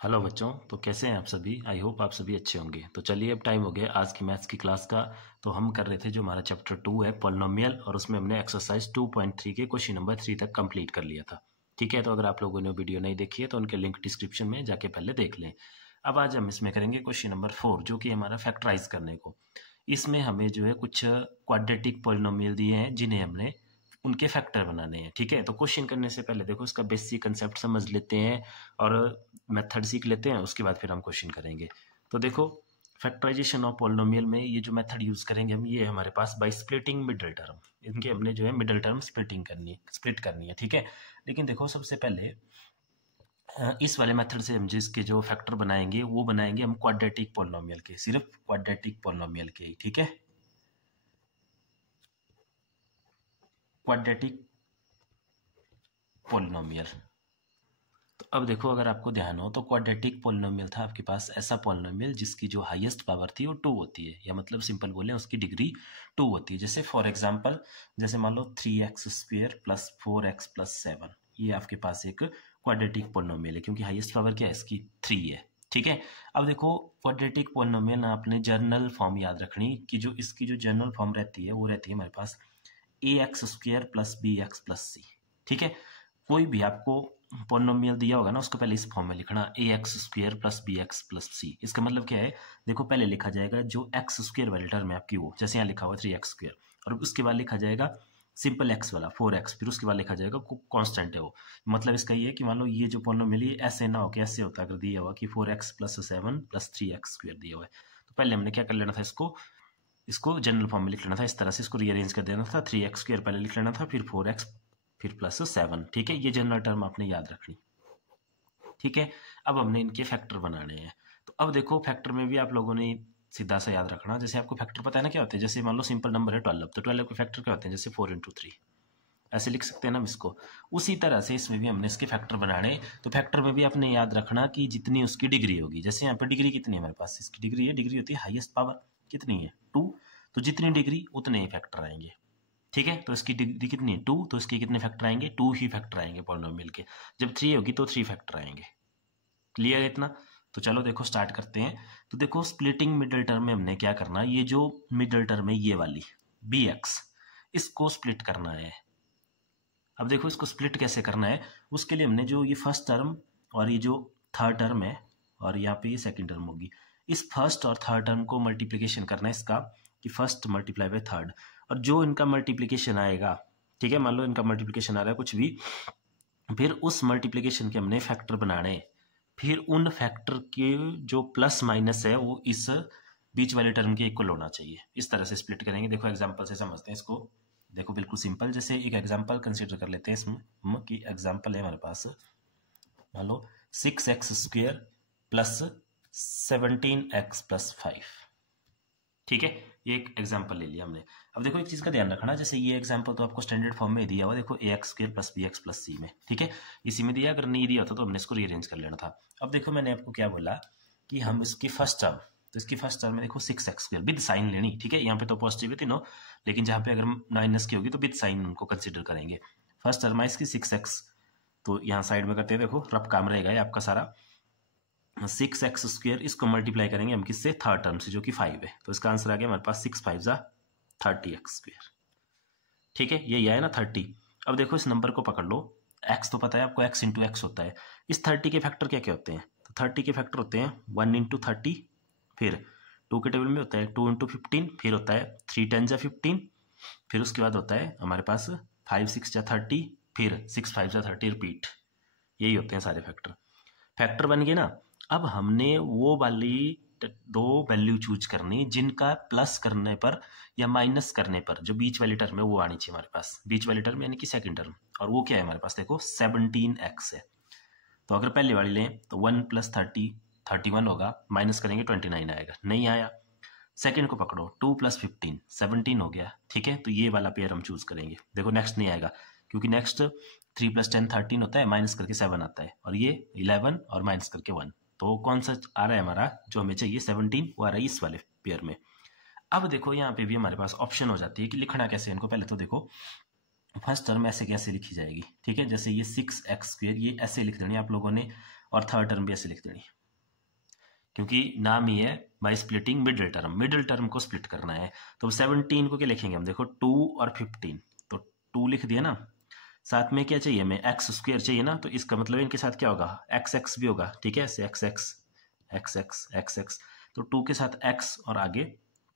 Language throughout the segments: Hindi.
हेलो बच्चों। तो कैसे हैं आप सभी? आई होप आप सभी अच्छे होंगे। तो चलिए, अब टाइम हो गया आज की मैथ्स की क्लास का। तो हम कर रहे थे जो हमारा चैप्टर 2 है पॉलिनोमियल, और उसमें हमने एक्सरसाइज 2.3 के क्वेश्चन नंबर 3 तक कंप्लीट कर लिया था। ठीक है, तो अगर आप लोगों ने वीडियो नहीं देखी है तो उनके लिंक डिस्क्रिप्शन में जाके पहले देख लें। अब आज हम इसमें करेंगे क्वेश्चन नंबर 4, जो कि हमारा फैक्टराइज करने को। इसमें हमें जो है कुछ क्वाड्रेटिक पॉलिनोमियल दिए हैं जिन्हें हमने उनके फैक्टर बनाने हैं। ठीक है, तो क्वेश्चन करने से पहले देखो इसका बेसिक कंसेप्ट समझ लेते हैं और मेथड सीख लेते हैं, उसके बाद फिर हम क्वेश्चन करेंगे। तो देखो, फैक्टराइजेशन ऑफ पॉलिनोमियल में ये जो मेथड यूज करेंगे हम, ये हमारे पास बाय स्प्लिटिंग मिडिल टर्म। इनके हमने जो है मिडिल टर्म स्प्लिट करनी है। ठीक है, लेकिन देखो सबसे पहले इस वाले मेथड से हम जिसके जो फैक्टर बनाएंगे वो बनाएंगे हम क्वाड्रेटिक पॉलिनोमियल के, सिर्फ क्वाड्रेटिक पॉलिनोमियल के ही। ठीक है, क्वाड्रेटिक पॉलिनोमियल। तो अब देखो, अगर आपको ध्यान हो तो क्वाड्रेटिक पॉलिनोमियल था आपके पास ऐसा पॉलिनोमियल जिसकी जो हाईएस्ट पावर थी वो 2 होती है, या मतलब सिंपल बोले उसकी डिग्री 2 होती है। जैसे फॉर एग्जांपल, जैसे मान लो 3x² प्लस 4x प्लस 7, ये आपके पास एक क्वाड्रेटिक पॉलिनोमियल है क्योंकि हाईएस्ट पावर क्या है इसकी 3 है। ठीक है, अब देखो क्वाड्रेटिक पॉलिनोमियल आपने जर्नल फॉर्म याद रखनी कि जो इसकी जो जर्नल फॉर्म रहती है वो रहती है हमारे पास ax² plus bx plus c। ठीक है, कोई भी आपको पॉलिनोमियल दिया होगा ना उसको पहले इस फॉर्म में लिखना, ax² plus bx plus c। इसका मतलब क्या है, देखो पहले लिखा जाएगा जो x² वाली टर्म है आपकी, वो जैसे यहाँ लिखा हुआ 3x², और उसके बाद लिखा जाएगा सिंपल x वाला 4x, फिर उसके बाद लिखा जाएगा कांस्टेंट है वो। मतलब इसका ये है कि मान लो ये जो पॉलिनोमियल ये ऐसे ना हो, कैसे होता अगर दिया हुआ कि 4x प्लस 7 प्लस 3x² दिया हुआ है, तो पहले हमने क्या कर लेना था, इसको जनरल फॉर्म में लिख लेना था। इस तरह से इसको रीअरेंज कर देना था, 3x² पहले लिख लेना था, फिर 4x, फिर प्लस 7। ठीक है, ये जनरल टर्म आपने याद रखनी। ठीक है, अब हमने इनके फैक्टर बनाने हैं। तो अब देखो फैक्टर में भी आप लोगों ने सीधा सा याद रखना, जैसे आपको फैक्टर पता है ना क्या होते हैं। जैसे मान लो सिंपल नंबर है 12, तो 12 के फैक्टर क्या होते हैं, जैसे 4 × 3 ऐसे लिख सकते हैं ना हम इसको। उसी तरह से इसमें भी हमने इसके फैक्टर बनाने। तो फैक्टर में भी आपने याद रखना कि जितनी उसकी डिग्री होगी, जैसे यहाँ पर डिग्री कितनी है हमारे पास, इसकी डिग्री होती है हाईएस्ट पावर कितनी है 2, तो जितनी डिग्री उतने ही फैक्टर आएंगे। ठीक है, तो इसकी डिग्री कितनी है 2, तो इसके कितने फैक्टर आएंगे, 2 ही फैक्टर आएंगे पॉलिनोमियल के। जब 3 होगी तो 3 फैक्टर आएंगे। क्लियर है इतना? तो चलो देखो स्टार्ट करते हैं। तो देखो स्प्लिटिंग मिडिल टर्म में हमने क्या करना, ये जो मिडिल टर्म है ये वाली bx, इसको स्प्लिट करना है। अब देखो इसको स्प्लिट कैसे करना है, उसके लिए हमने जो ये फर्स्ट टर्म और ये जो थर्ड टर्म है और यहाँ पे ये सेकंड टर्म होगी, इस फर्स्ट और थर्ड टर्म को मल्टीप्लिकेशन करना है इसका, कि फर्स्ट मल्टीप्लाई बाय थर्ड, और जो इनका मल्टीप्लिकेशन आएगा, ठीक है, मान लो इनका मल्टीप्लिकेशन आ रहा है कुछ भी, फिर उस मल्टीप्लिकेशन के हमने फैक्टर बनाने। फिर उन फैक्टर के जो प्लस माइनस है वो इस बीच वाले टर्म के इक्वल होना चाहिए। इस तरह से स्प्लिट करेंगे। देखो एग्जांपल से समझते हैं इसको। देखो बिल्कुल सिंपल, जैसे एक एग्जांपल कंसीडर कर लेते हैं इसमें कि एग्जांपल है हमारे पास, मान लो 6x² प्लस 17x प्लस 5। ठीक है, ये एक एग्जांपल ले लिया हमने। अब देखो एक चीज का ध्यान रखना, जैसे ये एग्जांपल तो आपको स्टैंडर्ड फॉर्म में दिया हुआ, देखो ax² plus bx plus c में। ठीक है, इसी में दिया, अगर नहीं दिया होता तो हमने इसको रीअरेंज कर लेना था। अब देखो मैंने आपको क्या बोला कि हम इसकी फर्स्ट टर्म, तो इसकी फर्स्ट टर्म में देखो 6x² विद साइन लेनी। ठीक है, यहाँ पे तो पॉजिटिव है तीनों, लेकिन जहाँ पे अगर माइनस की होगी तो विद साइन उनको कंसिडर करेंगे। फर्स्ट टर्म है इसकी 6x, तो यहाँ साइड में करते हैं, देखो रफ काम रहेगा ये आपका सारा। 6x², इसको मल्टीप्लाई करेंगे हम किससे, थर्ड टर्म से जो कि 5 है, तो इसका आंसर आ गया हमारे पास 6 5 30x²। ठीक है, ये आया ना 30। अब देखो इस नंबर को पकड़ लो, x तो पता है आपको, x इंटू एक्स होता है। इस 30 के फैक्टर क्या क्या होते हैं, तो 30 के फैक्टर होते हैं 1 × 30, फिर 2 के टेबल में होता है 2 × 15, फिर होता है 3 10 15, फिर उसके बाद होता है हमारे पास 5 6 30, फिर 6 5 30 रिपीट। यही होते हैं सारे फैक्टर। फैक्टर बन गए ना। अब हमने वो वाली 2 वैल्यू चूज करनी जिनका प्लस करने पर या माइनस करने पर जो बीच वाली टर्म है वो आनी चाहिए हमारे पास। बीच वाली टर्म यानी कि सेकंड टर्म, और वो क्या है हमारे पास, देखो 17x है। तो अगर पहले वाली लें तो 1 + 30 31 होगा, माइनस करेंगे 29 आएगा, नहीं आया। सेकंड को पकड़ो, 2 + 15 17 हो गया। ठीक है, तो ये वाला पेयर हम चूज करेंगे। देखो नेक्स्ट नहीं आएगा क्योंकि नेक्स्ट 3 + 10 13 होता है, माइनस करके 7 आता है, और ये 11 और माइनस करके 1। तो कौन सा आ रहा है हमारा जो हमें चाहिए 17, वो आ रहा है इस वाले पेयर में। अब देखो यहाँ पे भी हमारे पास ऑप्शन हो जाती है कि लिखना कैसे इनको। पहले तो देखो फर्स्ट टर्म ऐसे कैसे लिखी जाएगी। ठीक है, जैसे ये 6x², ये ऐसे लिख देनी आप लोगों ने, और थर्ड टर्म भी ऐसे लिख देनी, क्योंकि नाम ही है बाय स्प्लिटिंग मिडिल टर्म को स्प्लिट करना है। तो 17 को क्या लिखेंगे हम, देखो 2 और 15, तो 2 लिख दिया ना, साथ में क्या चाहिए हमें, एक्स स्क्वायर चाहिए ना, तो इसका मतलब इनके साथ क्या होगा, एक्स एक्स भी होगा, ठीक है, ऐसे x x x x x x, तो 2 के साथ एक्स और आगे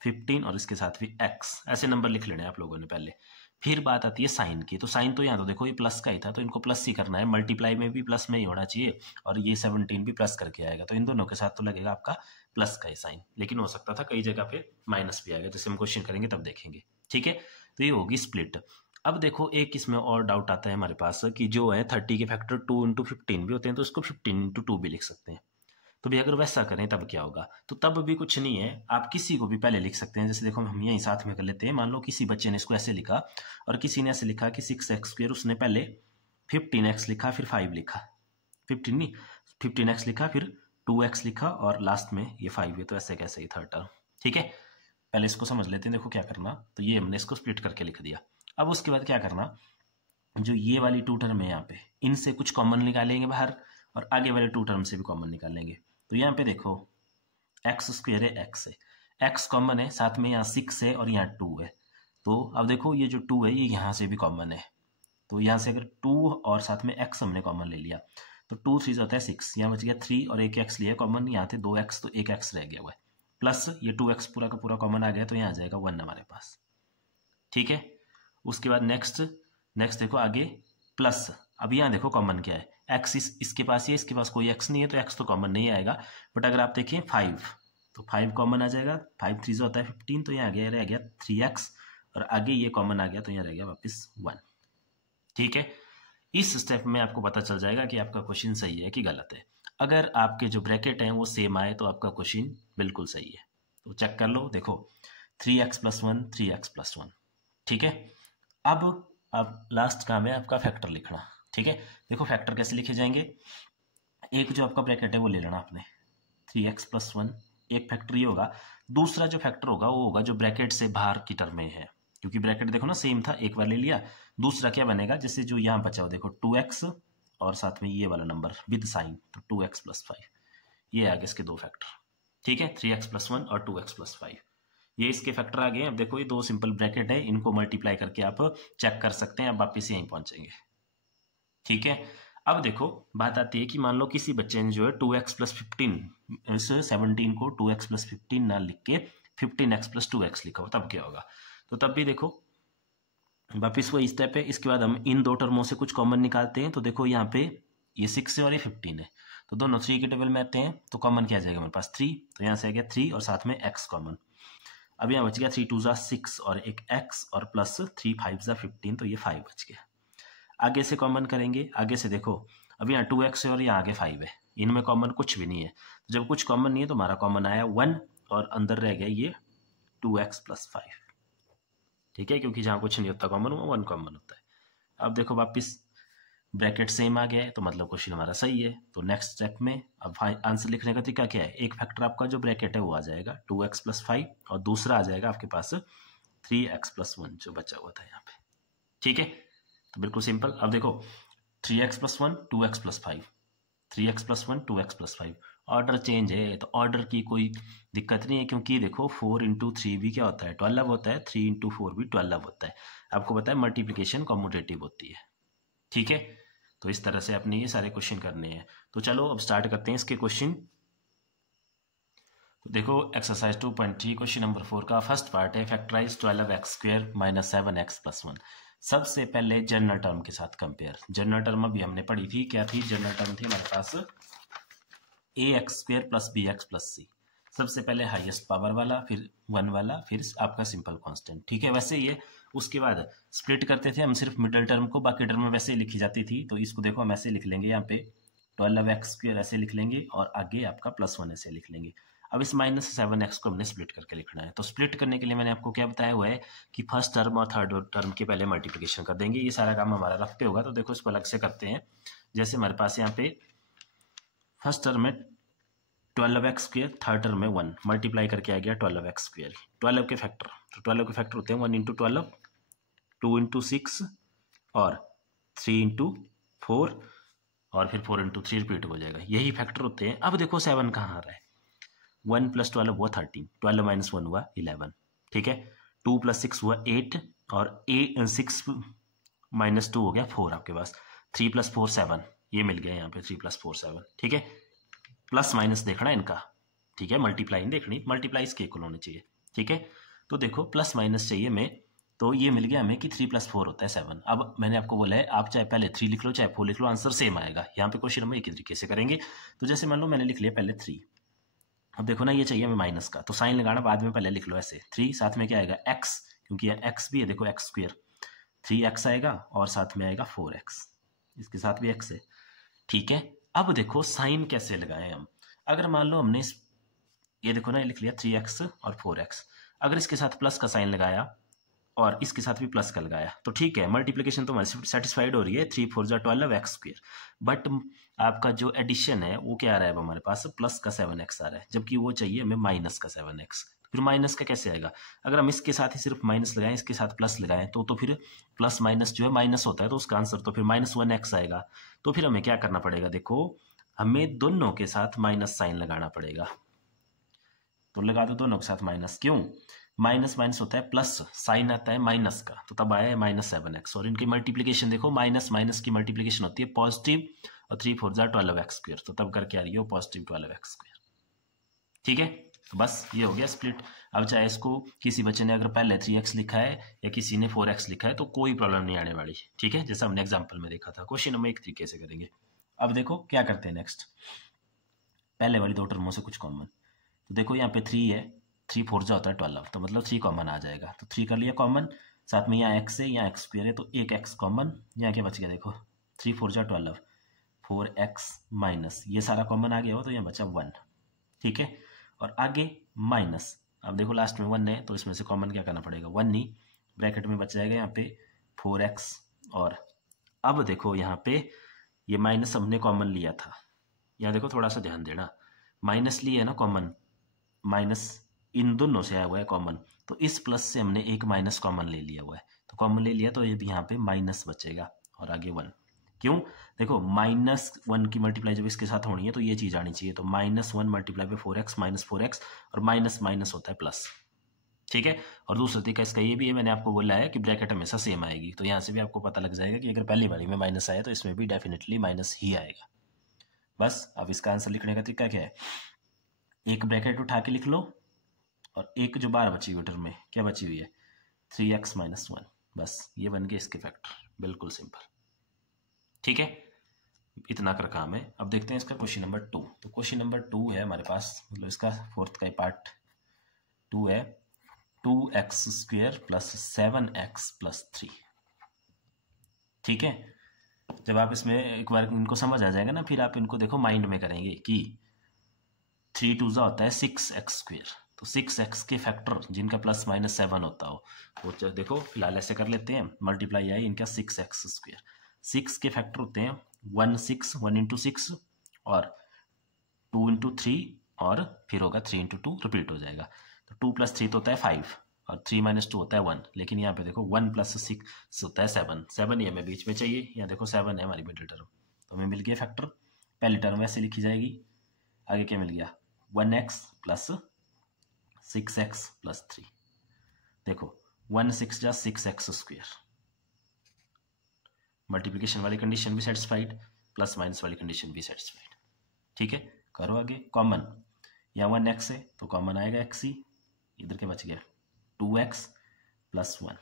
15 और इसके साथ भी एक्स, ऐसे नंबर लिख लेने आप लोगों ने पहले। फिर बात आती है साइन की, तो साइन तो यहाँ तो देखो ये प्लस का ही था, तो इनको प्लस ही करना है, मल्टीप्लाई में भी प्लस में ही होना चाहिए, और ये 17 भी प्लस करके आएगा, तो इन दोनों के साथ तो लगेगा आपका प्लस का ही साइन, लेकिन हो सकता था कई जगह पे माइनस भी आएगा, जैसे हम क्वेश्चन करेंगे तब देखेंगे, ठीक है। तो ये होगी स्प्लिट। अब देखो एक इसमें और डाउट आता है हमारे पास कि जो है 30 के फैक्टर 2 इंटू 15 भी होते हैं, तो इसको 15 इंटू 2 भी लिख सकते हैं। तो भी अगर वैसा करें तब क्या होगा, तो तब भी कुछ नहीं है, आप किसी को भी पहले लिख सकते हैं। जैसे देखो हम यहीं साथ में कर लेते हैं, मान लो किसी बच्चे ने इसको ऐसे लिखा और किसी ने ऐसे लिखा कि 6x², उसने पहले 15x लिखा फिर 5 लिखा, 15 नहीं 15x लिखा फिर 2x लिखा और लास्ट में ये 5 है, तो ऐसे कैसे ही थर्ड टर्म, ठीक है। पहले इसको समझ लेते हैं, देखो क्या करना, तो ये हमने इसको स्प्लिट करके लिख दिया। अब उसके बाद क्या करना, जो ये वाली 2 टर्म है यहाँ पे, इनसे कुछ कॉमन निकालेंगे बाहर और आगे वाले 2 टर्म से भी कॉमन निकालेंगे। तो यहाँ पे देखो x² है, x है, x कॉमन है, साथ में यहाँ 6 है और यहाँ 2 है, तो अब देखो ये जो 2 है ये यहाँ से भी कॉमन है, तो यहाँ से अगर 2 और साथ में x हमने कॉमन ले लिया तो 2 3 होता है 6, यहाँ बच गया 3 और एक x लिया कॉमन, यहाँ थे 2x तो एक x रह गया हुआ है, प्लस ये 2x पूरा का पूरा कॉमन आ गया, तो यहाँ आ जाएगा 1 हमारे पास, ठीक है। उसके बाद नेक्स्ट देखो आगे प्लस, अब यहाँ देखो कॉमन क्या है, एक्स इसके पास ही, इसके पास कोई एक्स नहीं है तो एक्स तो कॉमन नहीं आएगा, बट अगर आप देखें 5 तो 5 कॉमन आ जाएगा, 5 3 होता है 15, तो यहाँ गया रह गया 3x और आगे ये कॉमन आ गया, तो यहाँ रह गया वापस 1, ठीक है। इस स्टेप में आपको पता चल जाएगा कि आपका क्वेश्चन सही है कि गलत है। अगर आपके जो ब्रैकेट हैं वो सेम आए तो आपका क्वेश्चन बिल्कुल सही है, तो चेक कर लो, देखो 3x+1 3x+1, ठीक है। अब लास्ट काम है आपका फैक्टर लिखना, ठीक है। देखो फैक्टर कैसे लिखे जाएंगे, एक जो आपका ब्रैकेट है वो ले लेना आपने 3x+1, एक फैक्टर ये होगा, दूसरा जो फैक्टर होगा वो होगा जो ब्रैकेट से बाहर की टर्म में है, क्योंकि ब्रैकेट देखो ना सेम था, एक बार ले लिया, दूसरा क्या बनेगा, जैसे जो यहाँ बचा हो देखो 2x और साथ में ये वाला नंबर विद साइन, तो 2x+5, ये आ गए इसके 2 फैक्टर, ठीक है, 3x+1 और 2x+5, ये इसके फैक्टर आ गए। अब देखो ये 2 सिंपल ब्रैकेट है, इनको मल्टीप्लाई करके आप चेक कर सकते हैं, अब वापिस यहीं पहुंचेंगे, ठीक है। अब देखो बात आती है कि मान लो किसी बच्चे ने जो है 2x+15 इस 17 को 2x+15 ना लिख के 15x+2x लिखा हो, तब क्या होगा, तो तब भी देखो वापिस वही स्टेप है। इसके बाद हम इन 2 टर्मों से कुछ कॉमन निकालते हैं, तो देखो यहाँ पे ये 6 है और ये 15 है, तो दोनों 3 के टेबल में आते हैं, तो कॉमन क्या आ जाएगा हमारे पास 3, तो यहाँ से आ गया 3 और साथ में x कॉमन, अब यहाँ बच गया 3 2 6 और एक x और प्लस 3 5 15, तो ये 5 बच गया। आगे से कॉमन करेंगे, आगे से देखो अब यहाँ 2x है और यहाँ आगे 5 है, इनमें कॉमन कुछ भी नहीं है, जब कुछ कॉमन नहीं है तो हमारा कॉमन आया 1 और अंदर रह गया ये 2x+5, ठीक है, क्योंकि जहाँ कुछ नहीं होता कॉमन वो 1 कॉमन होता है। अब देखो वापिस ब्रैकेट सेम आ गया है, तो मतलब क्वेश्चन हमारा सही है। तो नेक्स्ट स्टेप में अब आंसर लिखने का तरीका क्या है, एक फैक्टर आपका जो ब्रैकेट है वो आ जाएगा 2x+5 और दूसरा आ जाएगा आपके पास 3x+1 जो बचा हुआ था यहाँ पे, ठीक है, तो बिल्कुल सिंपल। अब देखो 3x+1 2x+5, 3x+1 2x+5, order change है तो ऑर्डर की कोई दिक्कत नहीं है, क्योंकि देखो 4 इंटू 3 भी क्या होता है 12 होता है, 3 इंटू 4 भी 12 होता है, आपको पता है मल्टीप्लीकेशन कॉम्यूटेटिव होती है, ठीक है। तो इस तरह से अपने ये सारे क्वेश्चन करने हैं। तो चलो अब स्टार्ट करते हैं इसके क्वेश्चन। तो देखो एक्सरसाइज 2.3 क्वेश्चन नंबर 4 का फर्स्ट पार्ट है, फैक्टराइज 12x² - 7x+1। सबसे पहले जनरल टर्म के साथ कंपेयर, जनरल टर्म अभी हमने पढ़ी थी, क्या थी जनरल टर्म थी हमारे पास ax² + bx + c, सबसे पहले हाईएस्ट पावर वाला, फिर 1 वाला, फिर आपका सिंपल कांस्टेंट, ठीक है। वैसे ये उसके बाद स्प्लिट करते थे हम सिर्फ मिडिल टर्म को, बाकी टर्म वैसे ही लिखी जाती थी, तो इसको देखो हम ऐसे लिख लेंगे, यहाँ पे 12x² ऐसे लिख लेंगे और आगे आपका +1 ऐसे लिख लेंगे। अब इस -7x को हमने स्प्लिट करके लिखना है, तो स्प्लिट करने के लिए मैंने आपको क्या बताया हुआ है कि फर्स्ट टर्म और थर्ड टर्म के पहले मल्टीप्लिकेशन कर देंगे, ये सारा काम हमारा रफ पे होगा। तो देखो इसको अलग से करते हैं, जैसे हमारे पास यहाँ पे फर्स्ट टर्म में 12x², थर्ड टर्म में 1, मल्टीप्लाई करके आ गया 12x², 12 के फैक्टर, तो 12 के फैक्टर होते हैं 1 × 12, 2 × 6 और 3 × 4 और फिर 4 × 3 रिपीट हो जाएगा, यही फैक्टर होते हैं। अब देखो 7 कहाँ आ रहा है, 1 + 12 हुआ 13, 12 - 1 हुआ 11, ठीक है। 2 + 6 हुआ 8 और 6 - 2 हो गया 4 आपके पास। 3 + 4 7, ये मिल गया यहाँ पे 3 + 4 7, ठीक है। प्लस माइनस देखना है इनका, ठीक है, मल्टीप्लाई नहीं देखनी, मल्टीप्लाई इसके इक्वल होने चाहिए, ठीक है। तो देखो प्लस माइनस चाहिए हमें, तो ये मिल गया हमें कि 3 + 4 होता है 7। अब मैंने आपको बोला है आप चाहे पहले 3 लिख लो चाहे 4 लिख लो, आंसर सेम आएगा। यहाँ पे क्वेश्चन हम एक ही तरीके से करेंगे। तो जैसे मान लो मैंने लिख लिया पहले 3, अब देखो ना ये चाहिए हमें माइनस का, तो साइन लगाना बाद में, पहले लिख लो ऐसे 3, साथ में क्या आएगा x, क्योंकि x भी है, देखो x², 3x आएगा और साथ में आएगा 4x, इसके साथ भी x है, ठीक है। अब देखो साइन कैसे लगाएं हम, अगर मान लो हमने ये देखो ना ये लिख लिया 3x और 4x, अगर इसके साथ प्लस का साइन लगाया और इसके साथ भी प्लस का लगाया तो ठीक है, मल्टीप्लिकेशन तो हमारी सेटिस्फाइड हो रही है, 3 × 4 = 12 x²। बट आपका जो एडिशन है वो क्या आ रहा है, हमारे पास प्लस का 7x आ रहा है, जबकि वो चाहिए हमें माइनस का 7x। फिर माइनस का कैसे आएगा, अगर हम इसके साथ ही सिर्फ माइनस लगाएं, इसके साथ प्लस लगाएं, तो फिर प्लस माइनस जो है माइनस होता है, तो उसका आंसर तो फिर -1x आएगा। तो फिर हमें क्या करना पड़ेगा, देखो हमें दोनों के साथ माइनस साइन लगाना पड़ेगा, तो लगा दो दोनों के साथ माइनस, क्यों, माइनस माइनस होता है प्लस, साइन आता है माइनस का, तो तब आया है -7x। और इनकी मल्टीप्लिकेशन देखो, माइनस माइनस की मल्टीप्लिकेशन होती है पॉजिटिव, और 3 × 4 = 12x², तो तब करके आ रही है पॉजिटिव 12x², ठीक है। तो बस ये हो गया स्प्लिट। अब चाहे इसको किसी बच्चे ने अगर पहले 3x लिखा है या किसी ने 4x लिखा है तो कोई प्रॉब्लम नहीं आने वाली, ठीक है, जैसा हमने एग्जाम्पल में देखा था। क्वेश्चन हम एक तरीके से करेंगे। अब देखो क्या करते हैं नेक्स्ट, पहले वाली दो टर्मों से कुछ कॉमन, तो देखो यहाँ पे 3 है, 3 × 4 होता है 12, तो मतलब 3 कॉमन आ जाएगा, तो 3 कर लिया कॉमन, साथ में यहाँ x है, यहाँ x² है, तो एक x कॉमन, यहाँ क्या बच गया देखो 3 × 4 = 12, 4x माइनस, ये सारा कॉमन आ गया हो, तो यहाँ बचा 1, ठीक है। और आगे माइनस, अब देखो लास्ट में 1 है, तो इसमें से कॉमन क्या करना पड़ेगा, 1 नहीं, ब्रैकेट में बच जाएगा यहाँ पे 4x। और अब देखो यहाँ पे ये माइनस हमने कॉमन लिया था, यहाँ देखो थोड़ा सा ध्यान देना, माइनस लिया है ना कॉमन, माइनस इन दोनों से आया हुआ है कॉमन, तो इस प्लस से हमने एक माइनस कॉमन ले लिया हुआ है, तो कॉमन ले लिया, तो ये भी यहाँ पे माइनस बचेगा और आगे 1, क्यों, देखो -1 की मल्टीप्लाई जब इसके साथ होनी है तो ये चीज आनी चाहिए, तो -1 × 4x -4x, और माइनस माइनस होता है प्लस, ठीक है। और दूसरा तरीका इसका ये भी है, मैंने आपको बोला है कि ब्रैकेट हमेशा सेम आएगी, तो यहाँ से भी आपको पता लग जाएगा कि अगर पहली वाली में माइनस आया तो इसमें भी डेफिनेटली माइनस ही आएगा। बस अब इसका आंसर लिखने का तरीका क्या है, एक ब्रैकेट उठा के लिख लो, और एक जो बार बची हुई टर्म में क्या बची हुई है 3x - 1, बस ये बन गए इसके फैक्टर, बिल्कुल सिंपल, ठीक है। इतना कर काम है। अब देखते हैं इसका क्वेश्चन नंबर 2। तो क्वेश्चन नंबर 2 है हमारे पास, मतलब इसका फोर्थ का पार्ट 2 है, 2x² + 7x + 3, ठीक है। जब आप इसमें एक बार इनको समझ आ जाएगा ना, फिर आप इनको देखो माइंड में करेंगे कि 3 × 2 होता है 6x², तो 6x के फैक्टर जिनका ±7 होता हो, वो देखो फिलहाल ऐसे कर लेते हैं, मल्टीप्लाई आई इनका 6x², 6 के फैक्टर होते हैं 1 6, 1 × 6 और 2 × 3, और फिर होगा 3 × 2 रिपीट हो जाएगा, तो 2 + 3 तो होता है 5 और 3 - 2 होता है 1, लेकिन यहाँ पे देखो 1 + 6 होता है 7, 7 ही हमें बीच में चाहिए, यहाँ देखो 7 है हमारी मिडिल टर्म, तो हमें मिल गया फैक्टर। पहली टर्म वैसे लिखी जाएगी, आगे क्या मिल गया 1x + 6x + 3, देखो 1 6 × 6x², मल्टीप्लिकेशन वाली कंडीशन भी सेटिस्फाइड, प्लस माइनस वाली कंडीशन भी सेटिस्फाइड, ठीक है। करो आगे, कॉमन, या 1x है तो कॉमन आएगा x ही, इधर के बच गया 2x + 1,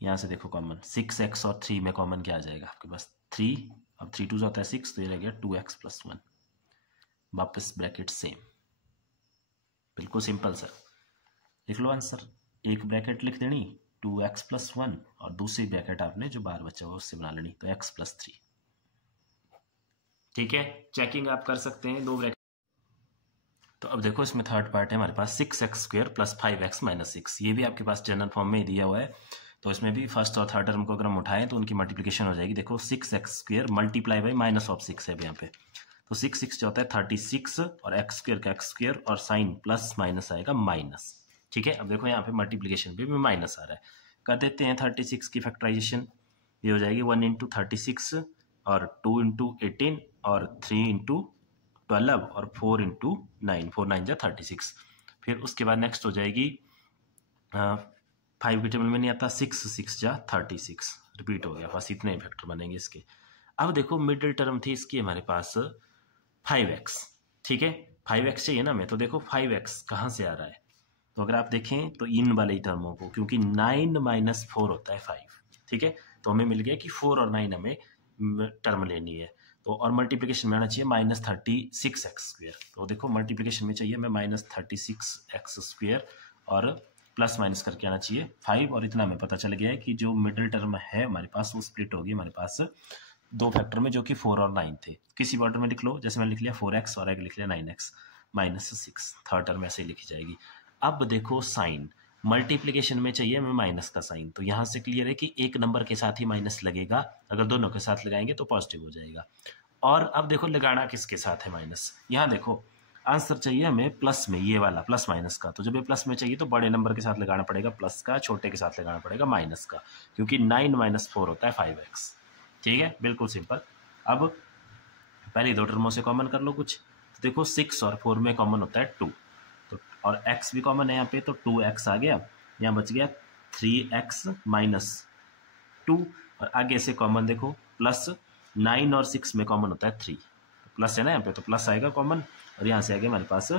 यहाँ से देखो कॉमन 6x और 3 में कॉमन क्या आ जाएगा आपके पास 3, अब 3 × 2 होता है 6, तो ये रह गया 2x + 1, वापस ब्रैकेट सेम, बिल्कुल सिंपल सर। लिख लो आंसर, एक ब्रैकेट लिख देनी 2x + 1 और दूसरी ब्रैकेट आपने जो बाहर बचा हुआ उससे बना लेनी, तो x + 3, ठीक है। चेकिंग आप कर सकते हैं दो ब्रैकेट। तो अब देखो इसमें थर्ड पार्ट है हमारे पास 6x² + 5x - 6, ये भी आपके पास जनरल फॉर्म में ही दिया हुआ है, तो इसमें भी फर्स्ट और थर्ड टर्म को अगर हम उठाएं तो उनकी मल्टीप्लिकेशन हो जाएगी, देखो 6x² × -6 है यहाँ पे, तो 6 6 जो होता है 36 और x² का x² और साइन प्लस माइनस आएगा माइनस, ठीक है। अब देखो यहाँ पे मल्टीप्लिकेशन पे भी माइनस आ रहा है, कर देते हैं 36 की फैक्टराइजेशन, ये हो जाएगी 1 × 36 और 2 इंटू 18 और 3 इंटू 12 और 4 इंटू 9, 4 9 जा 36। फिर उसके बाद नेक्स्ट हो जाएगी 5 के टेबल में नहीं आता, 6 6 जा 36, रिपीट हो गया, बस इतने ही फैक्टर बनेंगे इसके। अब देखो मिडिल टर्म थी इसकी हमारे पास 5x, ठीक है 5x चाहिए ना हमें, तो देखो 5x कहाँ से आ रहा है, तो अगर आप देखें तो इन वाले टर्मों को, क्योंकि 9 माइनस 4 होता है 5, ठीक है, तो हमें मिल गया कि 4 और 9 हमें टर्म लेनी है, तो और मल्टीप्लिकेशन में आना चाहिए -36x²। तो देखो मल्टीप्लिकेशन में चाहिए हमें -36x² और प्लस माइनस करके आना चाहिए 5, और इतना हमें पता चल गया है कि जो मिडिल टर्म है हमारे पास वो स्प्लिट होगी हमारे पास दो फैक्टर में, जो कि 4 और 9 थे। किसी ऑर्डर में लिख लो, जैसे मैंने लिख लिया 4x और आगे लिख लिया 9x -6, थर्ड टर्म ऐसे ही लिखी जाएगी। अब देखो साइन, मल्टीप्लिकेशन में चाहिए हमें माइनस का साइन, तो यहाँ से क्लियर है कि एक नंबर के साथ ही माइनस लगेगा, अगर दोनों के साथ लगाएंगे तो पॉजिटिव हो जाएगा। और अब देखो लगाना किसके साथ है माइनस, यहाँ देखो आंसर चाहिए हमें प्लस में, ये वाला प्लस माइनस का, तो जब ये प्लस में चाहिए तो बड़े नंबर के साथ लगाना पड़ेगा प्लस का, छोटे के साथ लगाना पड़ेगा माइनस का, क्योंकि 9 माइनस 4 होता है 5x, ठीक है, बिल्कुल सिंपल। अब पहले दो टर्मों से कॉमन कर लो कुछ, तो देखो 6 और 4 में कॉमन होता है 2, तो और x भी कॉमन है यहाँ पे, तो 2x आ गया, यहाँ बच गया 3x - 2, और आगे से कॉमन देखो प्लस 9 और 6 में कॉमन होता है 3, प्लस है ना यहाँ पे, तो प्लस आएगा कॉमन, और यहाँ से आ गया हमारे पास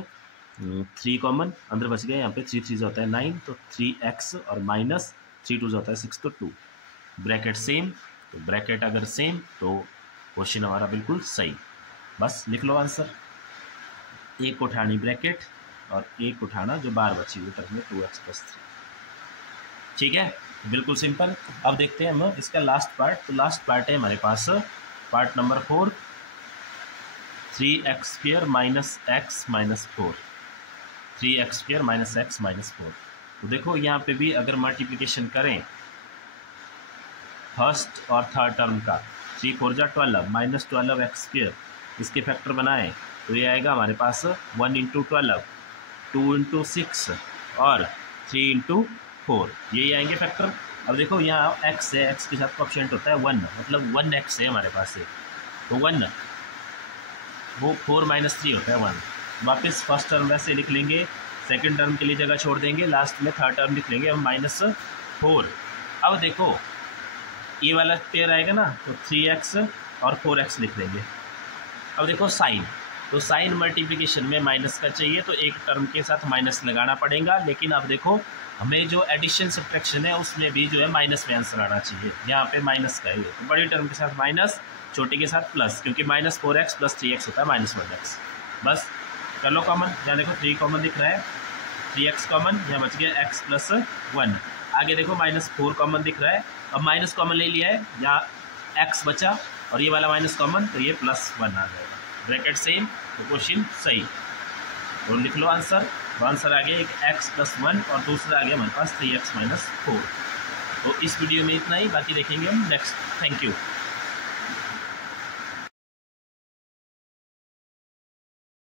3 कॉमन, अंदर बच गया यहाँ पे 3 3 होता है 9, तो 3x और -3 2 होता है 6, तो 2, ब्रैकेट सेम, तो ब्रैकेट अगर सेम तो क्वेश्चन हमारा बिल्कुल सही। बस लिख लो आंसर, एक उठानी ब्रैकेट और एक उठाना जो बार बची हुई टर्म में 2x + 3, ठीक है, बिल्कुल सिंपल। अब देखते हैं हम इसका लास्ट पार्ट, तो लास्ट पार्ट है हमारे पास part number 4, 3x² - x - 4, 3x² - x - 4। तो देखो यहाँ पे भी अगर मल्टीप्लिकेशन करें फर्स्ट और थर्ड टर्म का, 3 4 जा 12 -12x², इसके फैक्टर बनाएं तो ये आएगा हमारे पास 1 × 12, 2 × 6 और 3 × 4, यही आएंगे फैक्टर। अब देखो यहाँ x है, x के साथ कोएफिशिएंट होता है 1, मतलब 1x है हमारे पास है, तो 1 वो 4 - 3 होता है 1। वापस फर्स्ट टर्म वैसे लिख लेंगे, सेकंड टर्म के लिए जगह छोड़ देंगे, लास्ट में थर्ड टर्म लिख लेंगे हम -4। अब देखो ये वाला पेयर आएगा ना, तो 3x और 4x लिख लेंगे। अब देखो साइन, तो साइन मल्टीप्लिकेशन में माइनस का चाहिए, तो एक टर्म के साथ माइनस लगाना पड़ेगा, लेकिन अब देखो हमें जो एडिशन सब्ट्रैक्शन है उसमें भी जो है माइनस में आंसर आना चाहिए, यहाँ पे माइनस का है, तो बड़ी टर्म के साथ माइनस, छोटे के साथ प्लस, क्योंकि -4x + 3x होता है -1x। बस कर लो कॉमन, यहाँ देखो 3 कॉमन दिख रहा है, 3x कॉमन, यहाँ बच गया x + 1, आगे देखो -4 कॉमन दिख रहा है, अब माइनस कॉमन ले लिया है, यहाँ x बचा और ये वाला माइनस कॉमन, तो ये +1 आ जाएगा, ब्रैकेट सेम, तो क्वेश्चन सही, तो लिख लो आंसर। तो आंसर आ गया एक x + 1 और दूसरा आ गया हमारे पास 3x - 4। तो इस वीडियो में इतना ही, बाकी देखेंगे हम नेक्स्ट। Thank you.